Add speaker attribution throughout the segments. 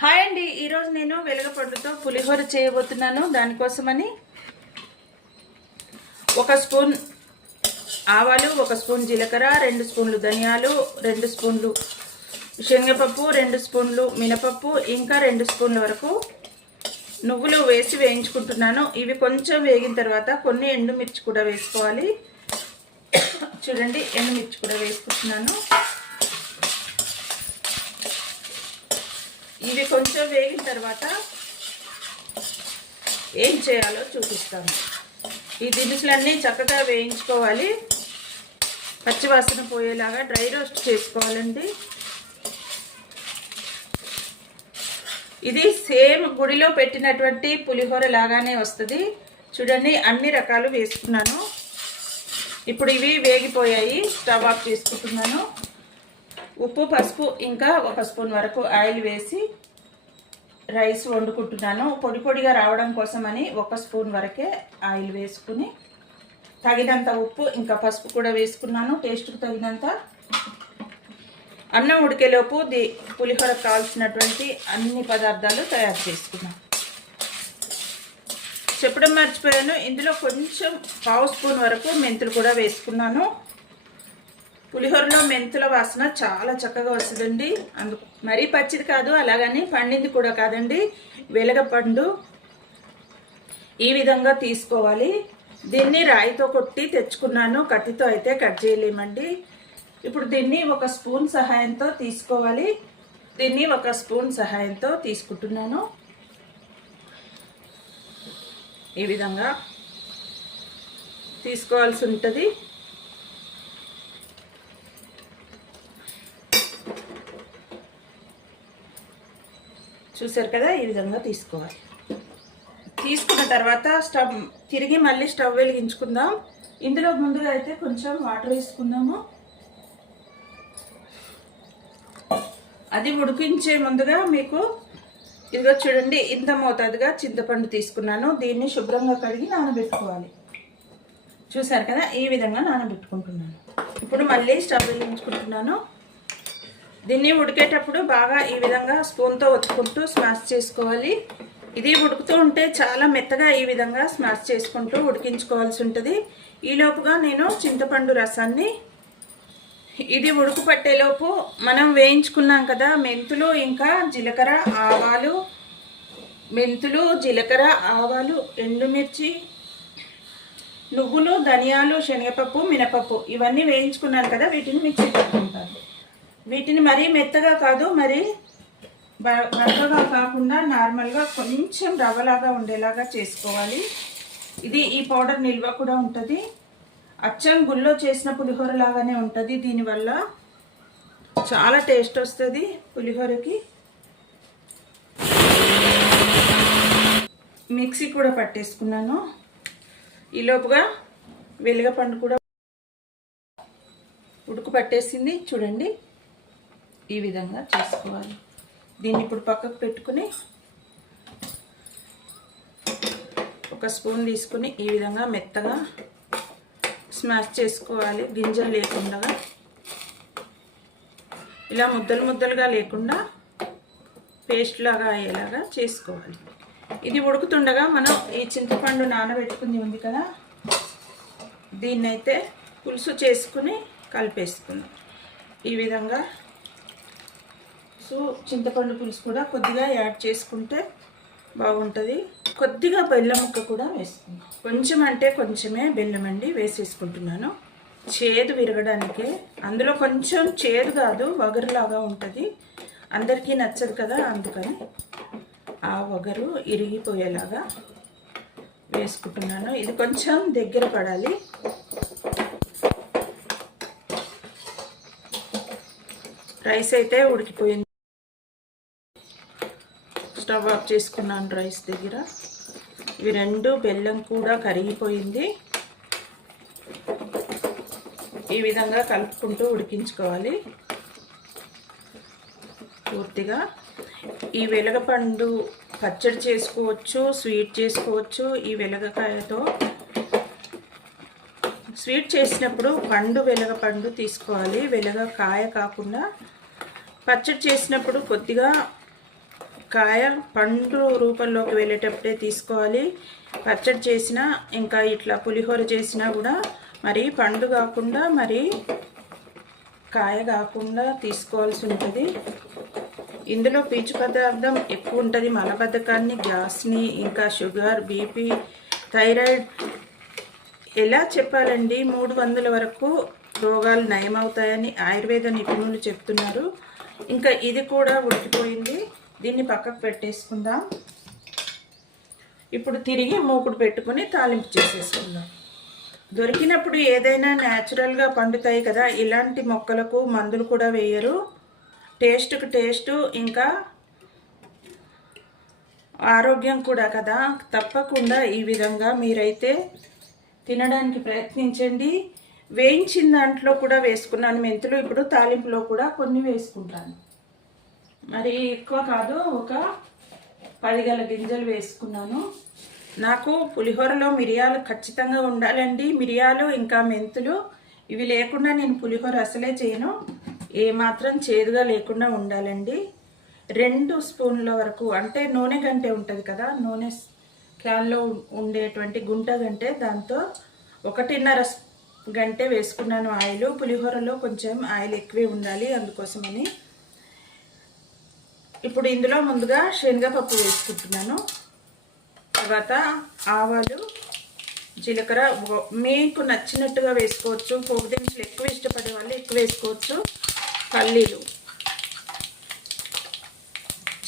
Speaker 1: Hi అండి. ఈరోజు నేను వెలగపండుతో పులిహోర చేయబోతున్నాను. దానికోసమని ఒక స్పూన్ ఆవాలు ఒక స్పూన్ జీలకర్ర రెండు స్పూన్లు ధనియాలు రెండు స్పూన్లు శనగపప్పు రెండు స్పూన్లు మినపప్పు ఇంకా రెండు స్పూన్ల వరకు నువ్వులు వేసి వేయించుకుంటున్నాను. ఇవి కొంచెం వేగిన తర్వాత కొన్ని ఎండుమిర్చి కూడా వేసుకోవాలి. చూడండి ఎండుమిర్చి కూడా వేసుకుంటున్నాను. ఇవి కొంచెం వేగిన తర్వాత ఏం చేయాలో చూపిస్తాను. ఈ దినుసులన్నీ చక్కగా వేయించుకోవాలి. పచ్చివాసన పోయేలాగా డ్రై రోస్ట్ చేసుకోవాలండి. ఇది సేమ్ గుడిలో పెట్టినటువంటి పులిహోర లాగానే వస్తుంది. చూడండి అన్ని రకాలు వేసుకున్నాను. ఇప్పుడు ఇవి వేగిపోయాయి. స్టవ్ ఆఫ్ చేసుకుంటున్నాను. ఉప్పు పసుపు ఇంకా ఒక స్పూన్ వరకు ఆయిల్ వేసి రైస్ వండుకుంటున్నాను. పొడి పొడిగా రావడం కోసమని ఒక స్పూన్ వరకే ఆయిల్ వేసుకుని తగినంత ఉప్పు ఇంకా పసుపు కూడా వేసుకున్నాను. టేస్ట్కి తగినంత అన్నం ఉడికేలోపు ది పులిహోర కావాల్సినటువంటి అన్ని పదార్థాలు తయారు చేసుకున్నాను. చెప్పడం మర్చిపోయాను. ఇందులో కొంచెం పావు స్పూన్ వరకు మెంతులు కూడా వేసుకున్నాను. పులిహోరలో మెంతుల వాసన చాలా చక్కగా వస్తుందండి. అందుకు మరీ పచ్చిది కాదు అలాగని పండింది కూడా కాదండి. వెలగపండు ఈ విధంగా తీసుకోవాలి. దీన్ని రాయితో కొట్టి తెచ్చుకున్నాను. కత్తితో అయితే కట్ చేయలేమండి. ఇప్పుడు దీన్ని ఒక స్పూన్ సహాయంతో తీసుకోవాలి. దీన్ని ఒక స్పూన్ సహాయంతో తీసుకుంటున్నాను. ఈ విధంగా తీసుకోవాల్సి ఉంటుంది. చూసారు కదా ఈ విధంగా తీసుకోవాలి. తీసుకున్న తర్వాత స్టవ్ తిరిగి మళ్ళీ స్టవ్ వెలిగించుకుందాం. ఇందులో ముందుగా అయితే కొంచెం వాటర్ వేసుకుందాము. అది ఉడికించే ముందుగా మీకు ఇదిగో చూడండి ఇంత మోతాదుగా చింతపండు తీసుకున్నాను. దీన్ని శుభ్రంగా కడిగి నానబెట్టుకోవాలి. చూసారు కదా ఈ విధంగా నానబెట్టుకుంటున్నాను. ఇప్పుడు మళ్ళీ స్టవ్ వెలిగించుకుంటున్నాను. దీన్ని ఉడికేటప్పుడు బాగా ఈ విధంగా స్పూన్తో ఒత్తుకుంటూ స్మాష్ చేసుకోవాలి. ఇది ఉడుకుతూ ఉంటే చాలా మెత్తగా ఈ విధంగా స్మాష్ చేసుకుంటూ ఉడికించుకోవాల్సి ఉంటుంది. ఈలోపుగా నేను చింతపండు రసాన్ని ఇది ఉడుకు పట్టేలోపు మనం వేయించుకున్నాం కదా మెంతులు ఇంకా జీలకర్ర ఆవాలు మెంతులు జీలకర్ర ఆవాలు ఎండుమిర్చి నువ్వులు ధనియాలు శనగపప్పు మినపప్పు ఇవన్నీ వేయించుకున్నాను కదా వీటిని మిక్సీ పెట్టుకుంటాను. వీటిని మరీ మెత్తగా కాదు మరి బరకగా కాకుండా నార్మల్గా కొంచెం రవ్వలాగా ఉండేలాగా చేసుకోవాలి. ఇది ఈ పౌడర్ నిల్వ కూడా ఉంటుంది. అచ్చం గుళ్ళో చేసిన పులిహోర లాగానే ఉంటుంది. దీనివల్ల చాలా టేస్ట్ వస్తుంది పులిహోరకి. మిక్సీ కూడా పట్టేసుకున్నాను. ఈలోపుగా వెలుగపండు కూడా ఉడుకు పట్టేసింది. చూడండి. ఈ విధంగా చేసుకోవాలి. దీన్ని ఇప్పుడు పక్కకు పెట్టుకుని ఒక స్పూన్ తీసుకుని ఈ విధంగా మెత్తగా స్మాష్ చేసుకోవాలి. గింజలు లేకుండా. ఇలా ముద్దలు ముద్దలుగా లేకుండా పేస్ట్ లాగా అయ్యేలాగా చేసుకోవాలి. ఇది ఉడుకుతుండగా మనం ఈ చింతపండు నానబెట్టుకుంది ఉంది కదా దీన్నైతే పులుసు చేసుకుని కలిపేసుకుందాం. ఈ విధంగా సో చింతపండు పులుసు కూడా కొద్దిగా యాడ్ చేసుకుంటే బాగుంటుంది. కొద్దిగా బెల్లం ముక్క కూడా వేసుకుందాం. కొంచెం అంటే కొంచెమే బెల్లం అండి వేసేసుకుంటున్నాను. చేదు విరగడానికే. అందులో కొంచెం చేదు కాదు వగరులాగా ఉంటుంది. అందరికీ నచ్చదు కదా అందుకని ఆ వగరు ఇరిగిపోయేలాగా వేసుకుంటున్నాను. ఇది కొంచెం దగ్గర పడాలి. రైస్ అయితే ఉడికిపోయింది. స్టవ్ ఆఫ్ చేసుకున్నాను రైస్ దగ్గర. ఇవి రెండు బెల్లం కూడా కరిగిపోయింది. ఈ విధంగా కలుపుకుంటూ ఉడికించుకోవాలి. పూర్తిగా. ఈ వెలగపండు పచ్చడి చేసుకోవచ్చు స్వీట్ చేసుకోవచ్చు ఈ వెలగకాయతో. స్వీట్ చేసినప్పుడు పండు వెలగపండు తీసుకోవాలి. వెలగకాయ కాకుండా పచ్చడి చేసినప్పుడు కొద్దిగా కాయ పండు రూపంలోకి వెళ్ళేటప్పుడే తీసుకోవాలి. పచ్చడి చేసినా ఇంకా ఇట్లా పులిహోర చేసినా కూడా మరి పండు కాకుండా మరి కాయ కాకుండా తీసుకోవాల్సి ఉంటుంది. ఇందులో పీచు పదార్థం ఎక్కువ ఉంటుంది. మలబద్ధకాన్ని గ్యాస్ని ఇంకా షుగర్ బీపీ థైరాయిడ్. ఎలా చెప్పాలండి? మూడు వందల వరకు రోగాలు నయమవుతాయని ఆయుర్వేద నిపుణులు చెప్తున్నారు. ఇంకా ఇది కూడా ఉడికిపోయింది. దీన్ని పక్కకు పెట్టేసుకుందాం. ఇప్పుడు తిరిగి మూకుడు పెట్టుకుని తాలింపు చేసేసుకుందాం. దొరికినప్పుడు ఏదైనా న్యాచురల్గా పండుతాయి కదా ఇలాంటి మొక్కలకు మందులు కూడా వేయరు. టేస్ట్కి టేస్ట్ ఇంకా ఆరోగ్యం కూడా కదా. తప్పకుండా ఈ విధంగా మీరైతే తినడానికి ప్రయత్నించండి. వేయించిన దాంట్లో కూడా వేసుకున్నాను. మెంతులు ఇప్పుడు తాలింపులో కూడా కొన్ని వేసుకుంటాను. మరి ఎక్కువ కాదు ఒక పది గల గింజలు వేసుకున్నాను. నాకు పులిహోరలో మిరియాలు ఖచ్చితంగా ఉండాలండి. మిరియాలు ఇంకా మెంతులు ఇవి లేకుండా నేను పులిహోర అసలే చేయను. ఏమాత్రం చేదుగా లేకుండా ఉండాలండి. రెండు స్పూన్ల వరకు అంటే నూనె గంటే ఉంటుంది కదా నూనె క్యాన్లో ఉండేటువంటి గుంట గంటే దాంతో ఒకటిన్నర గంటే వేసుకున్నాను ఆయిల్. పులిహోరలో కొంచెం ఆయిల్ ఎక్కువే ఉండాలి అందుకోసమని. ఇప్పుడు ఇందులో ముందుగా శనగపప్పు వేసుకుంటున్నాను. తర్వాత ఆవాలు జీలకర్ర మీకు నచ్చినట్టుగా వేసుకోవచ్చు. పోపు దినుసులు ఎక్కువ ఇష్టపడే వాళ్ళు ఎక్కువ వేసుకోవచ్చు. పల్లీలు.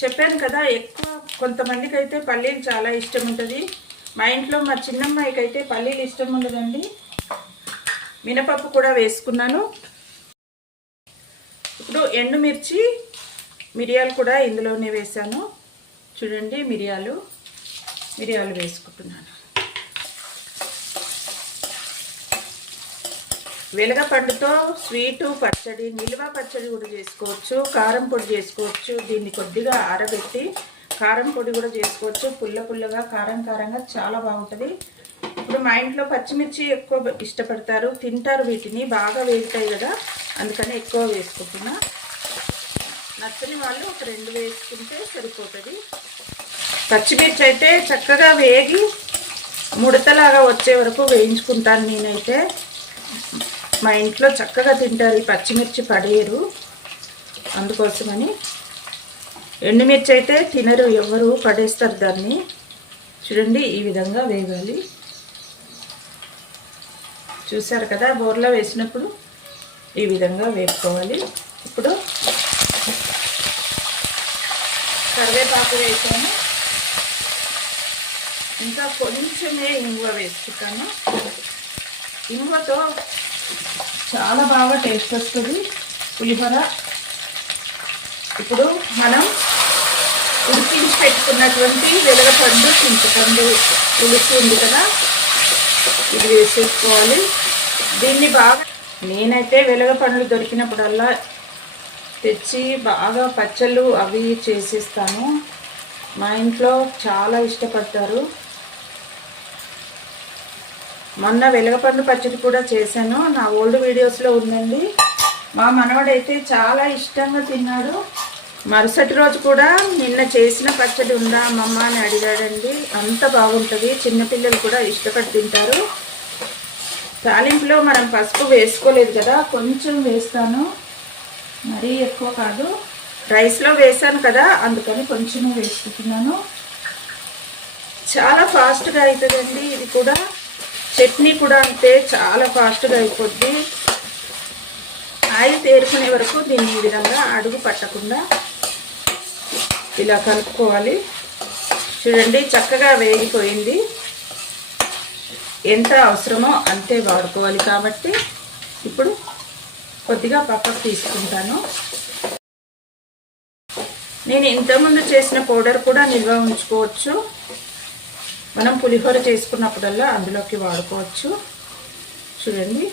Speaker 1: చెప్పాను కదా ఎక్కువ కొంతమందికి అయితే పల్లీలు చాలా ఇష్టం ఉంటుంది. మా ఇంట్లో మా చిన్నమ్మాయికి అయితే పల్లీలు ఇష్టం ఉండదండి. మినపప్పు కూడా వేసుకున్నాను. ఇప్పుడు ఎండుమిర్చి మిరియాలు కూడా ఇందులోనే వేసాను చూడండి మిరియాలు మిరియాలు వేసుకుంటున్నాను. వెలగపండుతో స్వీటు పచ్చడి నిల్వ పచ్చడి కూడా చేసుకోవచ్చు కారం పొడి చేసుకోవచ్చు దీన్ని కొద్దిగా ఆరబెట్టి కారం పొడి కూడా చేసుకోవచ్చు. పుల్ల పుల్లగా కారం కారంగా చాలా బాగుంటుంది. ఇప్పుడు మా ఇంట్లో పచ్చిమిర్చి ఎక్కువ ఇష్టపడతారు తింటారు వీటిని బాగా వేగుతాయి కదా అందుకని ఎక్కువ వేసుకుంటున్నా. నచ్చని వాళ్ళు ఒక రెండు వేసుకుంటే సరిపోతుంది. పచ్చిమిర్చి అయితే చక్కగా వేగి ముడతలాగా వచ్చే వరకు వేయించుకుంటాను నేనైతే. మా ఇంట్లో చక్కగా తింటారు ఈ పచ్చిమిర్చి పడేయరు. అందుకోసమని ఎండుమిర్చి అయితే తినరు ఎవరు పడేస్తారు దాన్ని. చూడండి ఈ విధంగా వేగాలి. చూసారు కదా బోర్లో వేసినప్పుడు ఈ విధంగా వేపుకోవాలి. ఇప్పుడు కరివేపాకు వేసాను. ఇంకా కొంచెమే ఇంగువ వేసుకుంటాను ఇంగువతో చాలా బాగా టేస్ట్ వస్తుంది పులిహోర. ఇప్పుడు మనం ఉడికించి పెట్టుకున్నటువంటి వెలగపండు చింతపండు పులుసు ఉంది కదా ఇది వేసేసుకోవాలి. దీన్ని బాగా నేనైతే వెలగపండ్లు దొరికినప్పుడల్లా తెచ్చి బాగా పచ్చళ్ళు అవి చేసేస్తాను. మా ఇంట్లో చాలా ఇష్టపడతారు. మొన్న వెలగపండు పచ్చడి కూడా చేశాను. నా ఓల్డ్ వీడియోస్లో ఉందండి. మా మనవడైతే చాలా ఇష్టంగా తిన్నాడు. మరుసటి రోజు కూడా నిన్న చేసిన పచ్చడి ఉందా అమ్మమ్మ అని అడిగాడండి. అంత బాగుంటుంది. చిన్నపిల్లలు కూడా ఇష్టపడి తింటారు. తాలింపులో మనం పసుపు వేసుకోలేదు కదా కొంచెం వేస్తాను. మరీ ఎక్కువ కాదు. రైస్లో వేసాను కదా అందుకని కొంచెం వేసుకుంటున్నాను. చాలా ఫాస్ట్గా అవుతుందండి ఇది కూడా చట్నీ కూడా అంతే చాలా ఫాస్ట్గా అయిపోద్ది. ఆయిల్ తేరుకునే వరకు దీన్ని ఈ విధంగా అడుగు పట్టకుండా ఇలా కలుపుకోవాలి. చూడండి చక్కగా వేగిపోయింది. ఎంత అవసరమో అంతే వాడుకోవాలి కాబట్టి. ఇప్పుడు కొద్దిగా పక్కకు తీసుకుంటాను. నేను ఇంతకుముందు చేసిన పౌడర్ కూడా నిల్వ ఉంచుకోవచ్చు. మనం పులిహోర చేసుకున్నప్పుడల్లా అందులోకి వాడుకోవచ్చు. చూడండి.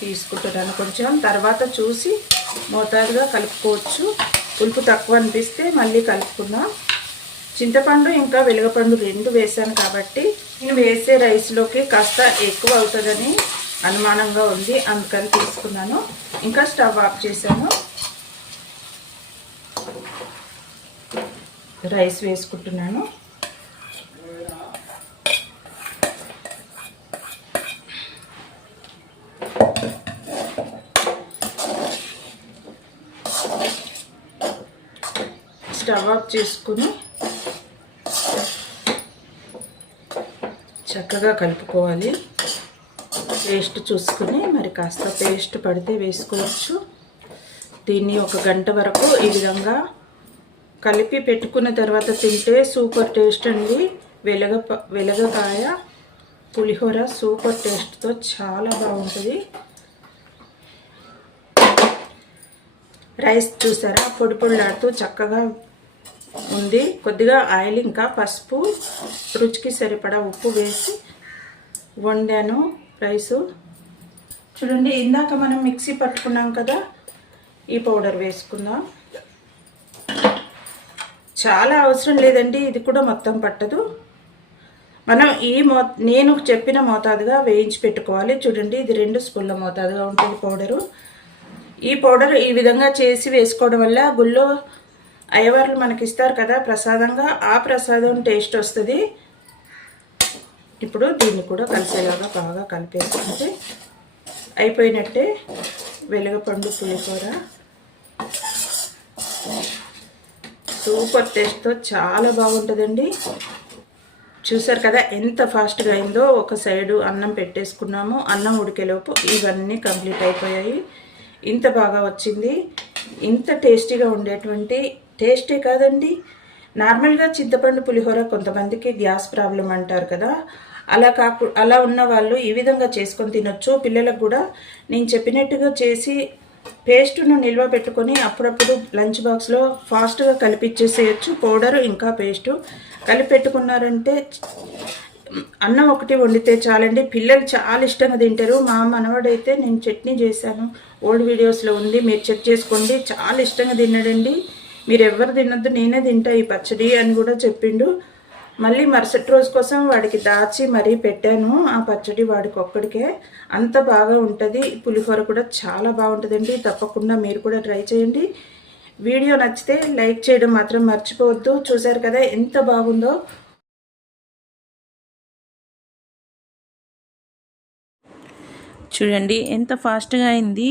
Speaker 1: తీసుకుంటున్నాను కొంచెం. తర్వాత చూసి మోతాదుగా కలుపుకోవచ్చు. పులుపు తక్కువ అనిపిస్తే మళ్ళీ కలుపుకుందాం. చింతపండు ఇంకా వెలుగపండు రెండు వేసాను కాబట్టి నేను వేసే రైస్లోకి కాస్త ఎక్కువ అవుతుందని అనుమానంగా ఉంది. అందుకని తీసుకున్నాను. ఇంకా స్టవ్ ఆఫ్ చేశాను. రైస్ వేసుకుంటున్నాను. స్టవ్ ఆఫ్ చేసుకుని చక్కగా కలుపుకోవాలి. పేస్ట్ చూసుకుని మరి కాస్త పేస్ట్ పడితే వేసుకోవచ్చు. దీన్ని ఒక గంట వరకు ఈ విధంగా కలిపి పెట్టుకున్న తర్వాత తింటే సూపర్ టేస్ట్ అండి. వెలగ వెలగకాయ పులిహోర సూపర్ టేస్ట్తో చాలా బాగుంటుంది. రైస్ చూసారా? పొడి పొడిలాడుతూ చక్కగా ఉంది. కొద్దిగా ఆయిల్ ఇంకా పసుపు రుచికి సరిపడా ఉప్పు వేసి వండాను. రైసు చూడండి ఇందాక మనం మిక్సీ పట్టుకున్నాం కదా ఈ పౌడర్ వేసుకుందాం. చాలా అవసరం లేదండి ఇది కూడా మొత్తం పట్టదు. మనం ఈ మో నేను చెప్పిన మోతాదుగా వేయించి పెట్టుకోవాలి. చూడండి ఇది రెండు స్పూన్ల మోతాదుగా ఉంటుంది పౌడరు. ఈ పౌడర్ ఈ విధంగా చేసి వేసుకోవడం వల్ల గుళ్ళో అయ్యవార్లు మనకి ఇస్తారు కదా ప్రసాదంగా. ఆ ప్రసాదం టేస్ట్ వస్తుంది. ఇప్పుడు దీన్ని కూడా కలిసేలాగా బాగా కలిపేసుకుంటే అయిపోయినట్టే వెలుగపండు పులిహోర. సూపర్ టేస్ట్తో చాలా బాగుంటుందండి. చూసారు కదా ఎంత ఫాస్ట్గా అయిందో ఒక సైడు అన్నం పెట్టేసుకున్నాము. అన్నం ఉడికేలోపు ఇవన్నీ కంప్లీట్ అయిపోయాయి. ఇంత బాగా వచ్చింది. ఇంత టేస్టీగా ఉండేటువంటి టేస్టే కాదండి. నార్మల్గా చింతపండు పులిహోర కొంతమందికి గ్యాస్ ప్రాబ్లం అంటారు కదా. అలా కాకు అలా ఉన్న వాళ్ళు ఈ విధంగా చేసుకొని తినొచ్చు. పిల్లలకు కూడా నేను చెప్పినట్టుగా చేసి పేస్ట్ను నిల్వ పెట్టుకొని అప్పుడప్పుడు లంచ్ బాక్స్లో ఫాస్ట్గా కలిపిచ్చేసేయచ్చు. పౌడర్ ఇంకా పేస్టు. కలిపి పెట్టుకున్నారంటే అన్నం ఒకటి వండితే చాలండి. పిల్లలు చాలా ఇష్టంగా తింటారు. మా మనవాడైతే నేను చట్నీ చేశాను. ఓల్డ్ వీడియోస్లో ఉంది. మీరు చెక్ చేసుకోండి. చాలా ఇష్టంగా తిన్నాడండి. మీరు ఎవరు తినద్దు. నేనే తింటా ఈ పచ్చడి అని కూడా చెప్పిండు. మళ్ళీ మరుసటి రోజు కోసం వాడికి దాచి మరీ పెట్టాను. ఆ పచ్చడి వాడికి ఒక్కడికే అంత బాగా ఉంటుంది. పులిహోర కూడా చాలా బాగుంటుందండి. తప్పకుండా మీరు కూడా ట్రై చేయండి. వీడియో నచ్చితే లైక్ చేయడం మాత్రం మర్చిపోవద్దు. చూసారు కదా ఎంత బాగుందో.
Speaker 2: చూడండి ఎంత ఫాస్ట్గా అయింది.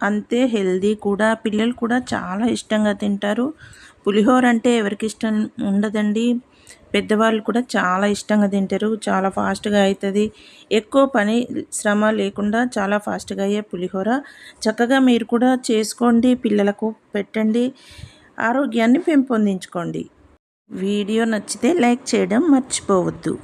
Speaker 2: అంతే హెల్దీ కూడా. పిల్లలు కూడా చాలా ఇష్టంగా తింటారు. పులిహోర అంటే ఎవరికి ఇష్టం ఉండదండి. పెద్దవాళ్ళు కూడా చాలా ఇష్టంగా తింటారు. చాలా ఫాస్ట్గా అవుతుంది ఎక్కువ పని శ్రమ లేకుండా చాలా ఫాస్ట్గా అయ్యే పులిహోర. చక్కగా మీరు కూడా చేసుకోండి పిల్లలకు పెట్టండి. ఆరోగ్యాన్ని పెంపొందించుకోండి. వీడియో నచ్చితే లైక్ చేయడం మర్చిపోవద్దు.